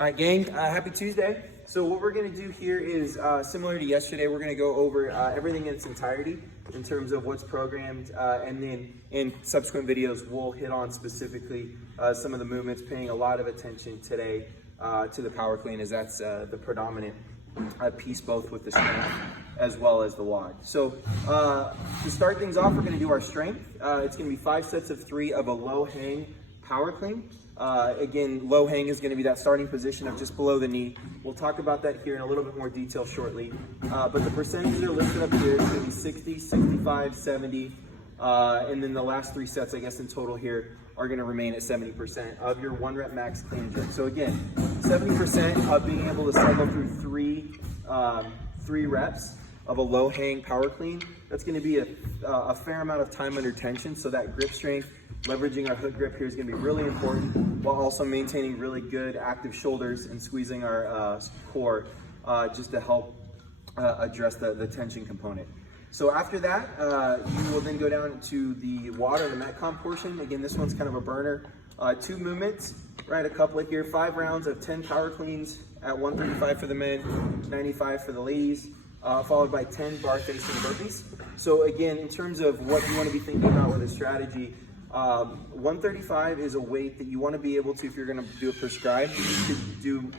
All right, gang, happy Tuesday. So what we're gonna do here is similar to yesterday, we're gonna go over everything in its entirety in terms of what's programmed, and then in subsequent videos, we'll hit on specifically some of the movements, paying a lot of attention today to the power clean, as that's the predominant piece, both with the strength as well as the WOD. So to start things off, we're gonna do our strength. It's gonna be 5 sets of 3 of a low hang power clean. Again, low hang is going to be that starting position of just below the knee. We'll talk about that here in a little bit more detail shortly. But the percentages are listed up here. It's going to be 60, 65, 70, and then the last 3 sets, I guess, in total here are going to remain at 70% of your 1 rep max clean and jerk. So again, 70% of being able to cycle through three reps of a low hang power clean. That's going to be a fair amount of time under tension. So that grip strength, leveraging our hook grip here is going to be really important, while also maintaining really good active shoulders and squeezing our core just to help address the tension component. So after that, you will then go down to the WOD, or the Metcon portion. Again, this one's kind of a burner. 2 movements, right? A couplet here, 5 rounds of 10 power cleans at 135 for the men, 95 for the ladies, followed by 10 bar facing burpees. So again, in terms of what you want to be thinking about with a strategy, 135 is a weight that you want to be able to, if you're going to do a prescribed, you could do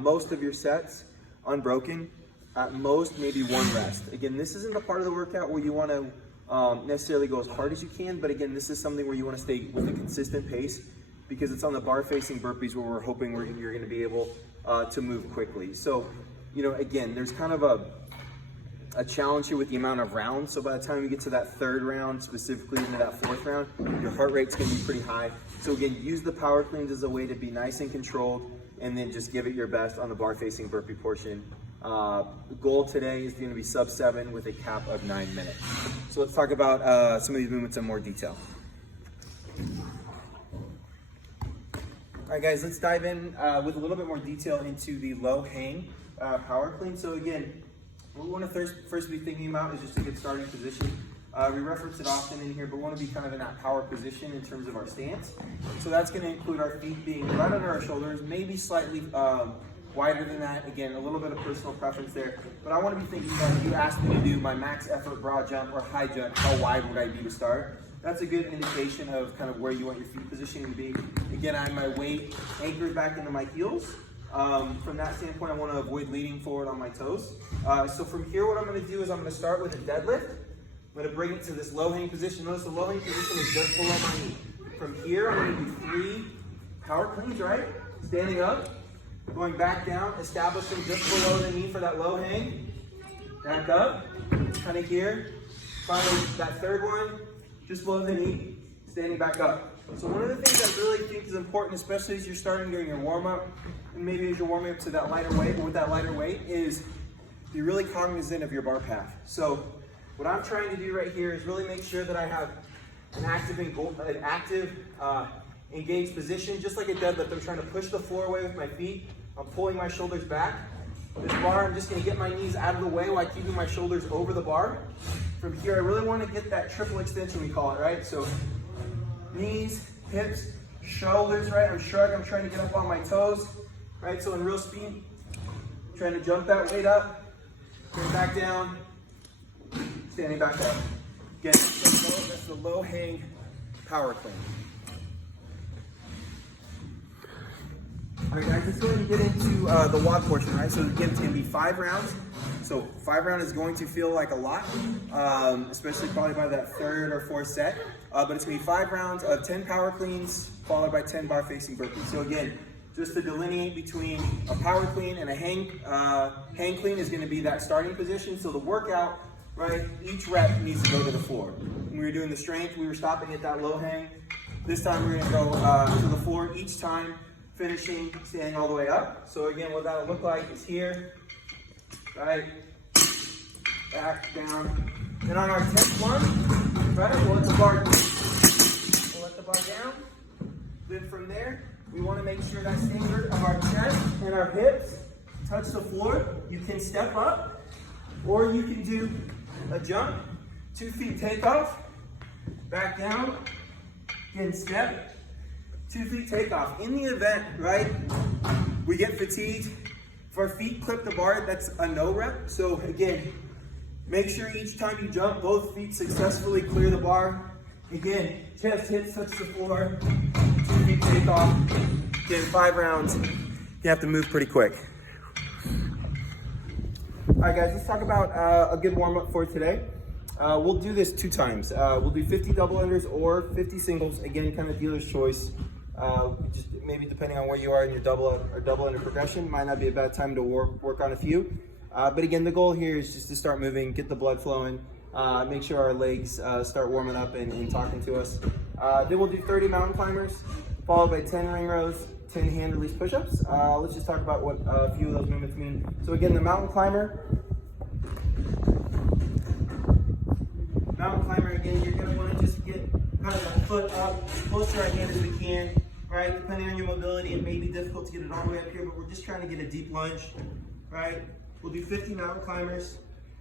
most of your sets unbroken, at most maybe 1 rest. Again, this isn't the part of the workout where you want to necessarily go as hard as you can, but again, this is something where you want to stay with a consistent pace, because it's on the bar facing burpees where we're hoping you're going to be able to move quickly. So, you know, again, there's kind of a challenge here with the amount of rounds. So by the time you get to that 3rd round, specifically into that 4th round, your heart rate's gonna be pretty high. So again, use the power cleans as a way to be nice and controlled, and then just give it your best on the bar facing burpee portion. The goal today is gonna be sub 7 with a cap of 9 minutes. So let's talk about some of these movements in more detail. All right, guys, let's dive in with a little bit more detail into the low hang power clean. So again, what we want to first be thinking about is just a good starting position. We reference it often in here, but we want to be kind of in that power position in terms of our stance. So that's going to include our feet being right under our shoulders, maybe slightly wider than that. Again, a little bit of personal preference there. But I want to be thinking about, if you asked me to do my max effort broad jump or high jump, how wide would I be to start? That's a good indication of kind of where you want your feet positioning to be. Again, I have my weight anchored back into my heels. From that standpoint, I want to avoid leaning forward on my toes. So from here, what I'm going to do is I'm going to start with a deadlift. I'm going to bring it to this low hang position. Notice the low hang position is just below my knee. From here, I'm going to do 3 power cleans, right? Standing up, going back down, establishing just below the knee for that low hang. Back up, kind of here. Finally, that 3rd one, just below the knee, standing back up. So one of the things I really think is important, especially as you're starting during your warm-up, and maybe as you're warming up to that lighter weight, but with that lighter weight, is be really cognizant of your bar path. So what I'm trying to do right here is really make sure that I have an active, engaged position, just like a deadlift. I'm trying to push the floor away with my feet. I'm pulling my shoulders back. This bar, I'm just going to get my knees out of the way while keeping my shoulders over the bar. From here, I really want to get that triple extension, we call it, right? So knees, hips, shoulders, right? I'm shrugging, I'm trying to get up on my toes, right? So in real speed, trying to jump that weight up, bring back down, standing back up. Again, that's the low hang power clean. All right, guys, let's go ahead and get into the WOD portion, right? So again, it's going to be 5 rounds. So 5 rounds is going to feel like a lot, especially probably by that 3rd or 4th set. But it's going to be 5 rounds of 10 power cleans, followed by 10 bar facing burpees. So again, just to delineate between a power clean and a hang clean is going to be that starting position. So the workout, right, each rep needs to go to the floor. When we were doing the strength, we were stopping at that low hang. This time we're going to go to the floor each time, finishing standing all the way up. So again, what that'll look like is here, right, back, down. And on our 10th one, right, we'll let the bar down. Then from there, we want to make sure that center of our chest and our hips touch the floor. You can step up, or you can do a jump, 2 feet takeoff, back down, again step, 2 feet takeoff. In the event, right, we get fatigued. If our feet clip the bar, that's a no rep. So again, make sure each time you jump, both feet successfully clear the bar. Again, chest hits touch the floor, 2 feet take off. Again, 5 rounds. You have to move pretty quick. All right, guys, let's talk about a good warm-up for today. We'll do this 2 times. We'll do 50 double unders or 50 singles. Again, kind of dealer's choice. Just maybe depending on where you are in your double under progression, might not be a bad time to work on a few. But again, the goal here is just to start moving, get the blood flowing, make sure our legs start warming up and talking to us. Then we'll do 30 mountain climbers, followed by 10 ring rows, 10 hand release push-ups. Let's just talk about what a few of those movements mean. So again, the mountain climber. Again, you're going to want to just get kind of a foot up, as close to our hand as we can, right? Depending on your mobility, it may be difficult to get it all the way up here, but we're just trying to get a deep lunge, right? We'll do 50 mountain climbers.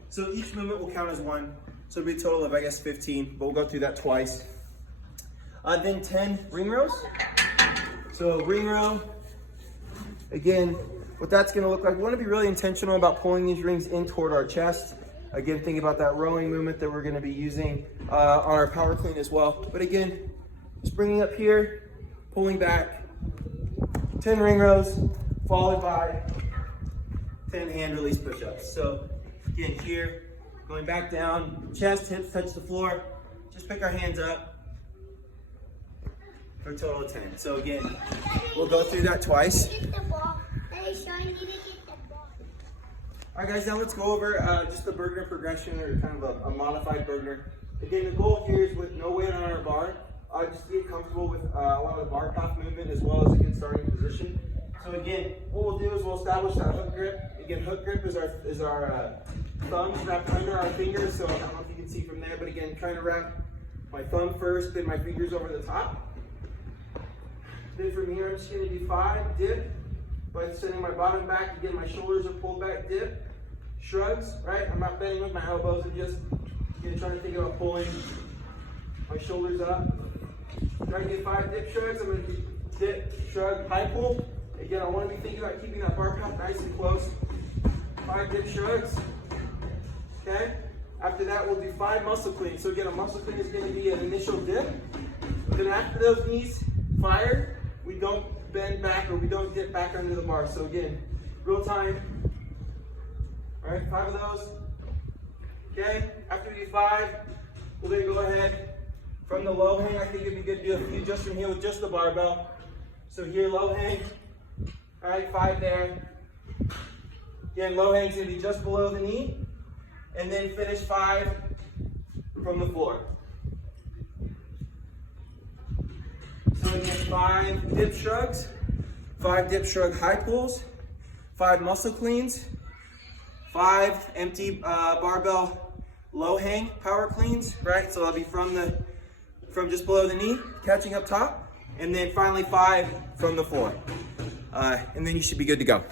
So each movement will count as 1. So it'll be a total of, I guess, 15, but we'll go through that twice. Then 10 ring rows. So ring row, again, what that's going to look like, we want to be really intentional about pulling these rings in toward our chest. Again, think about that rowing movement that we're going to be using on our power clean as well. But again, just bringing up here, pulling back, 10 ring rows, followed by 10 hand release push-ups. So again, here, going back down, chest, hips touch the floor. Just pick our hands up for a total of 10. So again, we'll go through that twice. All right, guys, now let's go over just the Bergner progression, or kind of a modified Bergner. Again, the goal here is with no weight on our bar, just to get comfortable with a lot of the bar cuff movement as well as a good starting position. So again, what we'll do is we'll establish that hook grip. Again, hook grip is our thumbs wrapped under our fingers. So I don't know if you can see from there, but again, trying to wrap my thumb first, then my fingers over the top. Then from here, I'm just going to do 5 dip. By sending my bottom back, again, my shoulders are pulled back, dip, shrugs, right? I'm not bending with my elbows, I'm just trying to think about pulling my shoulders up. Try to get 5 dip shrugs. I'm going to do dip, shrug, high pull. Again, I want to be thinking about keeping that bar cuff nice and close. 5 dip shrugs, okay? After that, we'll do 5 muscle cleans. So again, a muscle clean is going to be an initial dip. Then after those knees fire, we don't bend back or we don't dip back under the bar. So again, real time. All right, 5 of those. Okay, after we do 5, we'll then go ahead from the low hang. I think it'd be good to do a few just from here with just the barbell. So here, low hang. All right, 5 there. Again, low hang's gonna be just below the knee. And then finish 5 from the floor. So again, 5 dip shrugs, 5 dip shrug high pulls, 5 muscle cleans, 5 empty barbell low hang power cleans, right? So that'll be from just below the knee, catching up top, and then finally 5 from the floor. And then you should be good to go.